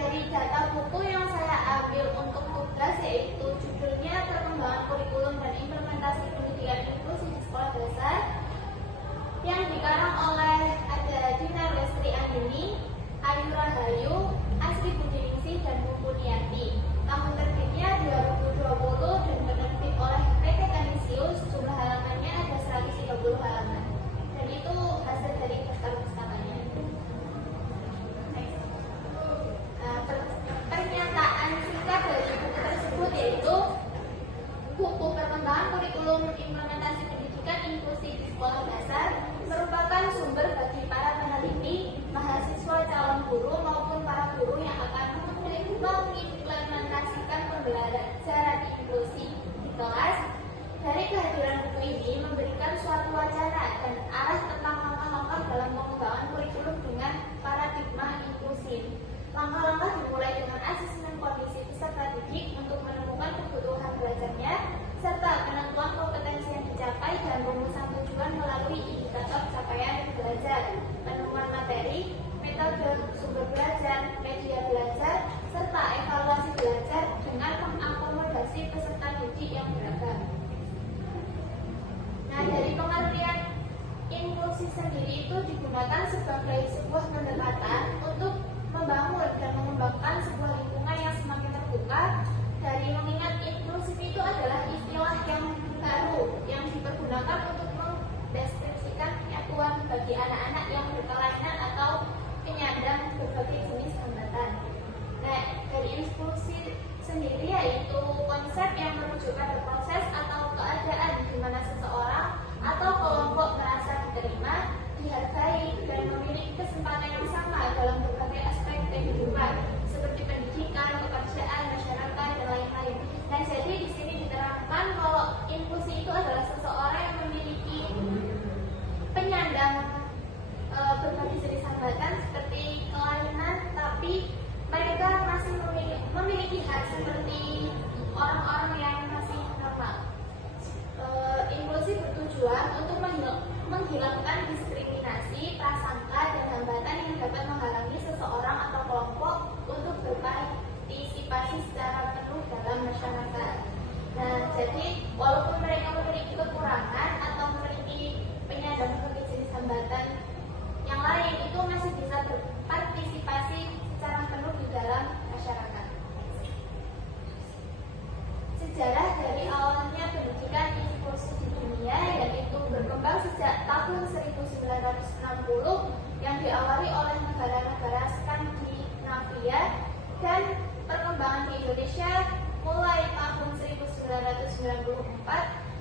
dari data buku yang saya ambil untuk tugas, yaitu judulnya Perkembangan Kurikulum dan Implementasi Pendidikan Inklusif di Sekolah Dasar, yang dikarang oleh ada Dinar Lestri Andini, Ayu Rahayu, Asri Budiningsih, dan Mumpuniati. Tahun terbitnya 2020 dan penerbit oleh PT Kanisius. Jumlah halamannya ada 130 halaman. Dan itu hasil dari daftar pustakanya. Pernyataan singkat dari buku tersebut yaitu buku Perkembangan Kurikulum Implementasi Pendidikan Inklusif di Sekolah Dasar merupakan sumber bagi para peneliti, mahasiswa calon guru maupun para guru yang akan mengimplementasikan pembelajaran inklusi di kelas. Dari kehadiran buku ini memberikan suatu wacana dan arah tentang langkah-langkah dalam pengembangan kurikulum dengan paradigma inklusif. Langkah-langkah dimulai dengan asesmen kondisi peserta didik untuk menemukan kebutuhan belajarnya, serta penentuan kompetensi yang dicapai dan rumusan tujuan melalui indikator capaian belajar, penemuan materi, metode sumber belajar, media belajar, serta evaluasi belajar dengan mengakomodasi peserta didik yang beragam. Nah, dari pengertian inklusi sendiri itu digunakan sebagai sebuah pendekatan untuk membangun dan mengembangkan sebuah lingkungan yang semakin terbuka. Dari mengingat inklusif itu adalah istilah yang baru yang dipergunakan untuk mendeskripsikan penyatuan bagi anak-anak yang berkelainan atau penyandang berbagai jenis hambatan. Nah, dari inklusi sendiri yaitu konsep yang merujuk pada proses atau keadaan di mana seseorang atau kelompok merasa diterima, dihargai, dan memiliki kesempatan yang sama dalam berbagai aspek kehidupan seperti pendidikan, pekerjaan, masyarakat, dan lain-lain. Nah, jadi di sini diterangkan kalau inklusi itu adalah seseorang yang memiliki penyandang berbagai jenis hambatan seperti kelainan, tapi mereka masih memiliki hak seperti orang-orang yang masih normal. Inklusi bertujuan untuk menghilangkan diskriminasi, prasangka, dan hambatan yang dapat menghalangi seseorang atau kelompok untuk berpartisipasi secara penuh dalam masyarakat. Nah, jadi walaupun mereka memiliki kekurangan atau memiliki penyandang berbagai jenis hambatan yang lain, itu masih bisa berpartisipasi secara penuh di dalam masyarakat. Sejarah dari awalnya pendidikan inklusif di dunia yaitu berkembang sejak tahun 1960 yang diawali oleh negara-negara Skandinavia dan perkembangan di Indonesia mulai tahun 1994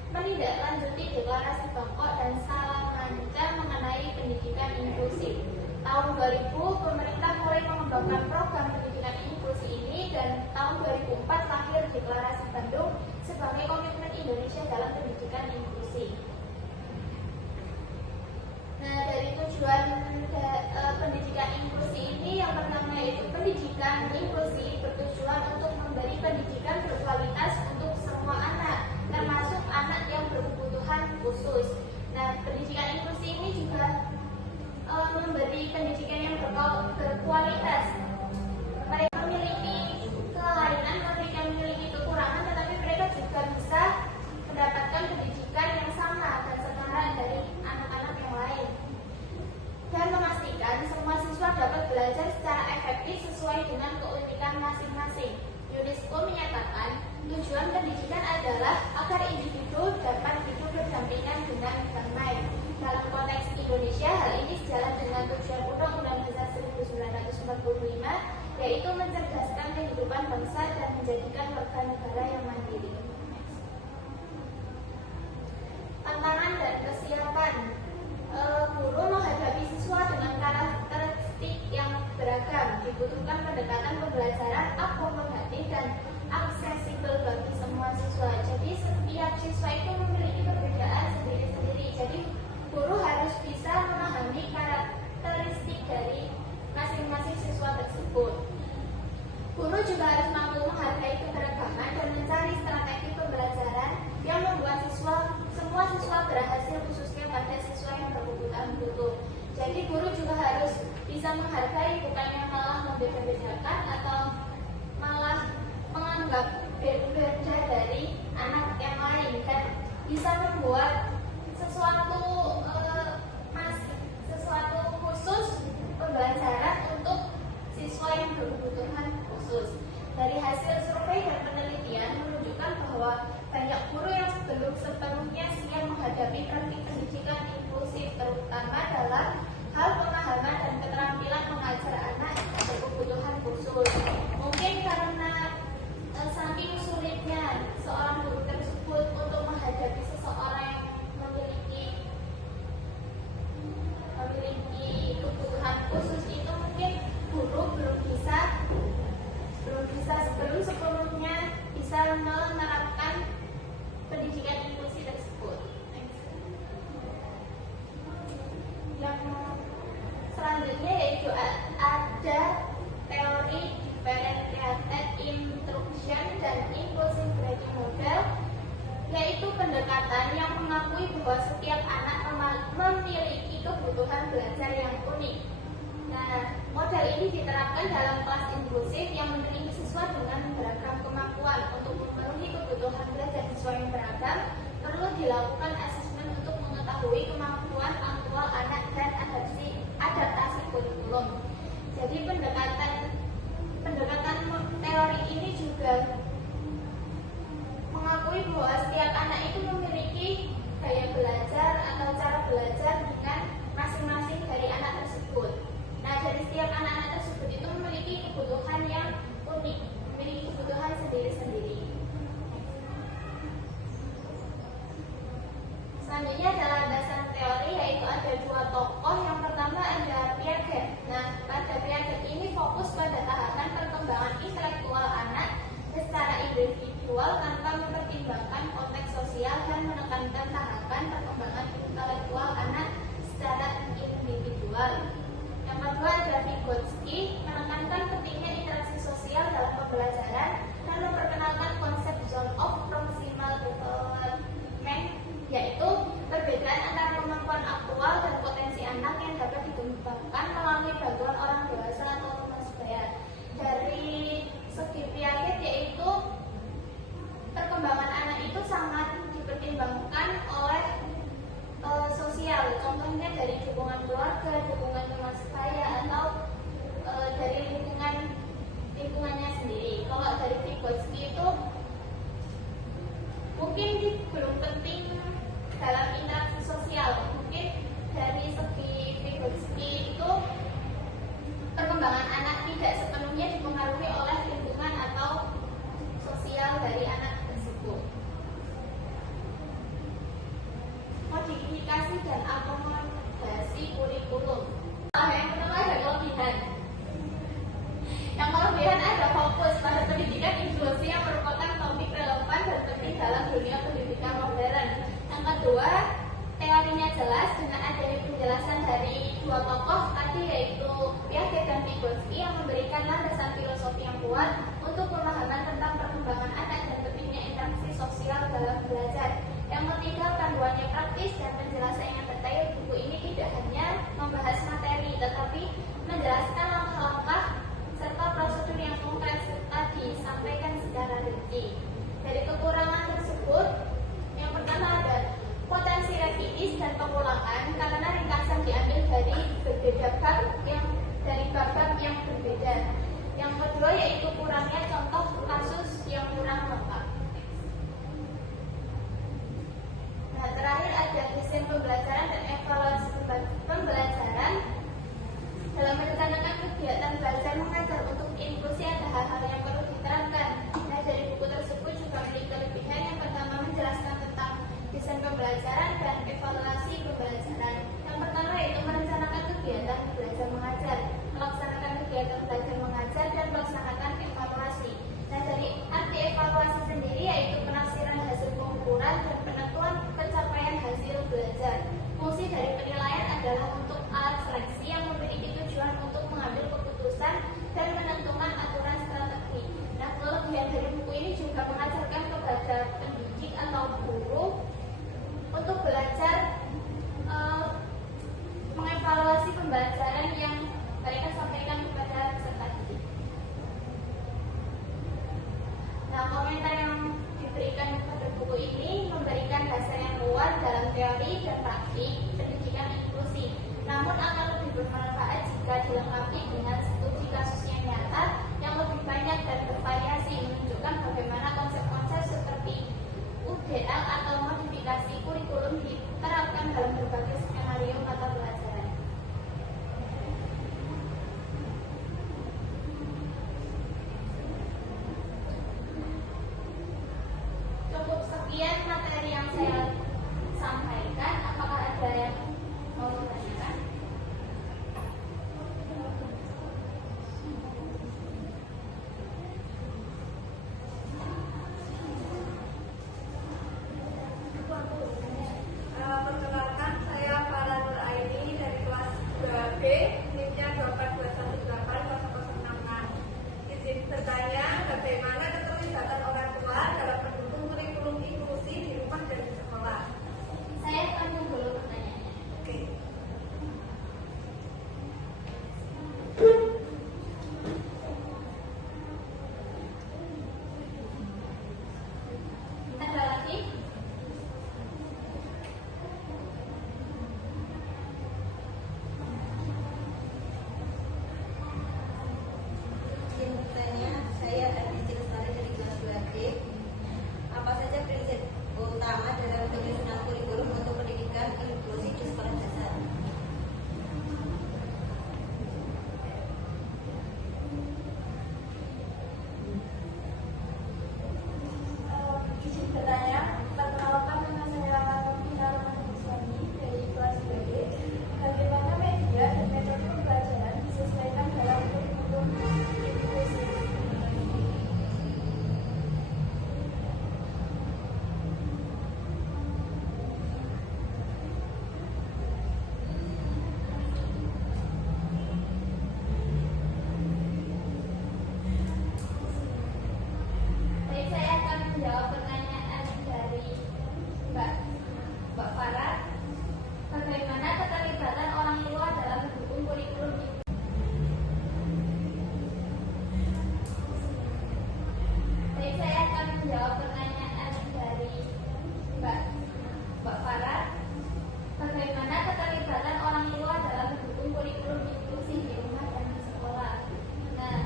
menindaklanjuti deklarasi Bangkok dan Salamanca mengenai pendidikan inklusif. Tahun 2000 pemerintah mulai mengembangkan program pendidikan inklusi ini dan tahun 2004 lahir deklarasi Bandung sebagai komitmen Indonesia dalam pendidikan inklusi. Nah, dari tujuan pendidikan inklusi ini yang pertama yaitu pendidikan inklusi bertujuan untuk memberi pendidikan berkualitas untuk semua anak, termasuk anak yang berkebutuhan khusus. Nah, pendidikan inklusi ini juga memberi pendidikan yang berkualitas. Mereka memiliki kelainan, mereka memiliki kekurangan, tetapi mereka juga bisa mendapatkan pendidikan yang sama dan setara dari anak-anak yang lain. Dan memastikan semua siswa dapat belajar secara efektif sesuai dengan keunikan masing-masing. UNESCO menyatakan tujuan pendidikan adalah agar individu dapat hidup berdampingan dengan damai. Dalam konteks Indonesia, hal ini sejalan dengan tujuan Undang-Undang Dasar 1945, yaitu mencerdaskan kehidupan bangsa dan menjadikan warga negara yang mandiri. Tantangan dan kesiapan. Guru menghadapi siswa dengan karakteristik yang beragam, dibutuhkan pendekatan pembelajaran akomodatif dan aksesibel bagi semua siswa. Jadi setiap siswa itu memiliki perbedaan sendiri-sendiri. Jadi guru harus bisa memahami karakteristik dari masing-masing siswa tersebut. Guru juga harus mampu menghargai keberagaman dan mencari strategi pembelajaran yang membuat semua siswa berhasil, khususnya pada siswa yang berkebutuhan khusus. Jadi guru juga harus bisa menghargai, bukannya malah membeda-bedakan atau malah menganggap berbeda dari anak yang lain, dan bisa membuat sesuatu sesuatu khusus pembelajaran untuk siswa yang berkebutuhan khusus. Dari hasil survei dan penelitian menunjukkan bahwa banyak guru yang belum sepenuhnya siap menghadapi praktik pendidikan inklusif, terutama dalam hal pemahaman dan keterampilan mengajar anak yang berkebutuhan khusus. Mungkin karena saking sulitnya seorang guru tersebut untuk menghadapi seseorang yang memiliki kebutuhan khusus itu, mungkin guru belum bisa sepenuhnya bisa menerapkan pendidikan inklusi tersebut. Yang selanjutnya yaitu ada teori differentiated instruction dan inclusive grading model, yaitu pendekatan yang mengakui bahwa setiap anak memiliki kebutuhan belajar yang unik. Nah, model ini diterapkan dalam kelas inklusif yang menerima siswa dengan beragam kemampuan. Untuk memenuhi kebutuhan belajar siswa yang beragam, perlu dilakukan asesmen untuk mengetahui kemampuan aktual anak dan adaptasi kurikulum. Jadi pendekatan teori ini juga mengakui bahwa setiap anak itu memiliki gaya belajar atau cara belajar dengan masing-masing dari anak tersebut. Nah, dari setiap anak-anak tersebut itu memiliki kebutuhan yang unik, memiliki kebutuhan sendiri-sendiri. Selanjutnya adalah landasan teori, yaitu ada dua tokoh. Yang pertama ada Piaget. Nah, pada Piaget ini fokus pada tahapan perkembangan intelektual anak secara individual tanpa mempertimbangkan konteks sosial dan menekankan tahapan perkembangan intelektual anak secara individual. Yang kedua ada Vygotsky, menekankan pentingnya interaksi sosial dalam pembelajaran dan memperkenalkan konsep zone of proximal development, yaitu perbedaan antara kemampuan aktual dan potensi anak yang dapat dikembangkan melalui bantuan orang dewasa atau teman sebaya. Dari segi Piaget yaitu perkembangan anak itu sangat dipertimbangkan oleh sosial, contohnya dari dukungan keluarga, dukungan teman sebaya, atau dari lingkungannya sendiri. Kalau dari Vygotsky itu mungkin belum penting dalam interaksi sosial. Mungkin dari segi Vygotsky itu perkembangan anak tidak sepenuhnya dipengaruhi oleh lingkungan atau sosial dari anak tersebut. Modifikasi dan akomodasi kurikulum. Yang pertama ada kelebihan. Yang kelebihan ada fokus pada pendidikan inklusi yang merupakan topik relevan dan penting dalam dunia pendidikan modern. Yang kedua, teorinya jelas dengan adanya penjelasan dari dua tokoh tadi, yaitu Piaget dan Vygotsky, yang memberikan landasan filosofi yang kuat untuk pemahaman tentang perkembangan anak dan pentingnya interaksi sosial dalam belajar. Yang ketiga, panduannya praktis dan penjelasan yang detail. Buku ini tidak hanya membahas materi, tetapi menjelaskan langkah-langkah serta prosedur yang konkret serta disampaikan secara rinci. Dari kekurangan tersebut, yang pertama ada potensi revidis dan pengulangan karena ringkasan diambil dari berbeda bab yang berbeda. Yang kedua yaitu kurangnya contoh kasus yang kurang lengkap. Nah, terakhir ada desain pembelajaran dan evaluasi pembelajaran. Dalam merencanakan kegiatan belajar mengajar untuk inklusi ada hal-hal yang perlu diterapkan. Nah, dari buku tersebut juga memiliki kelebihan. Yang pertama menjelaskan tentang desain pembelajaran dan evaluasi pembelajaran. Yang pertama yaitu merencanakan kegiatan belajar mengajar, melaksanakan kegiatan belajar mengajar, dan melaksanakan evaluasi dengan studi kasus yang nyata yang lebih banyak dan bervariasi, menunjukkan bagaimana konsep-konsep seperti UDL atau modifikasi kurikulum diterapkan dalam berbagai skenario mata pelajaran. Cukup sekian materi yang saya sampaikan. Apakah ada yang mau ditanyakan? Perkenalkan, saya Farah Nur Aini dari kelas 2B, NIM-nya 2418006. Izin bertanya, bagaimana keterlibatan orang tua dalam mendukung kurikulum inklusi di rumah dan di sekolah? Saya akan dulu pertanyaannya. Oke. Ada lagi? Izin bertanya, saya Ardisi Lestari dari kelas 2D. Apa saja prinsip utama dalam penyusunan kurikulum untuk pendidikan inklusi di sekolah dasar? Izin bertanya, perkenalkan nama saya Novina Rahmatullahi dari kelas 2D. Bagaimana media dan metode pembelajaran disesuaikan dalam kurikulum inklusi? Baik, saya akan menjawab pertanyaan dari Mbak Farah. Bagaimana keterlibatan orang tua dalam mendukung kurikulum ini? Baik, saya akan menjawab pertanyaan dari Mbak Farah. Bagaimana keterlibatan orang tua dalam mendukung kurikulum inklusi di rumah dan di sekolah? Nah,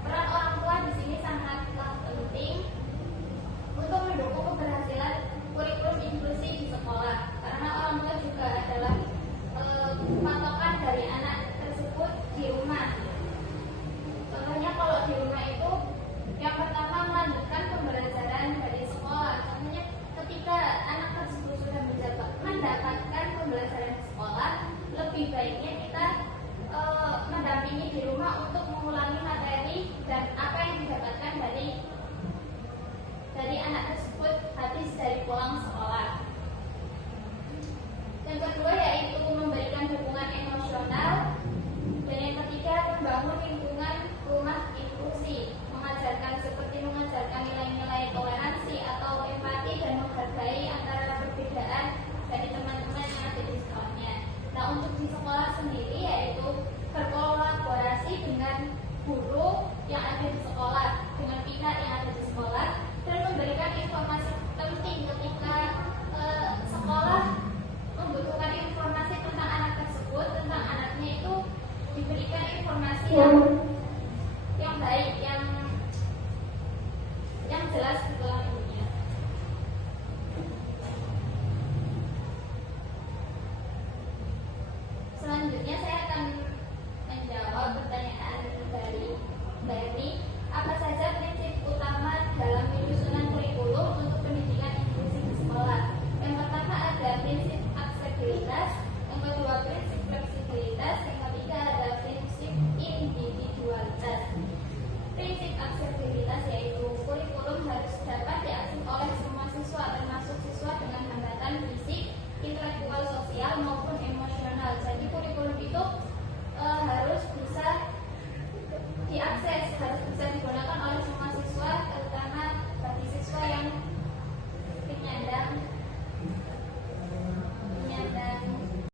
peran orang tua di sini sangatlah penting untuk mendukung keberhasilan kurikulum inklusi di sekolah, karena orang tua juga adalah patokan dari anak tersebut di rumah. Contohnya kalau di rumah itu yang pertama melanjutkan pembelajaran dari sekolah. Contohnya ketika anak tersebut sudah mendapatkan pembelajaran di sekolah, lebih baiknya kita mendampingi di rumah untuk mengulangi materi dan apa yang didapatkan dari anak tersebut habis dari pulang sekolah. Yang kedua yaitu memberikan dukungan emosional, dan yang ketiga membangun lingkungan rumah inklusi, mengajarkan nilai-nilai toleransi atau empati dan menghargai antara perbedaan dari teman-teman yang ada di sekolahnya. Nah, untuk di sekolah sendiri yaitu berkolaborasi dengan guru yang ada di sekolah, dengan pihak yang ada di sekolah, dan memberikan informasi penting ketika sekolah membutuhkan informasi tentang anak tersebut, tentang anaknya itu diberikan informasi yang baik, yang jelas gitu.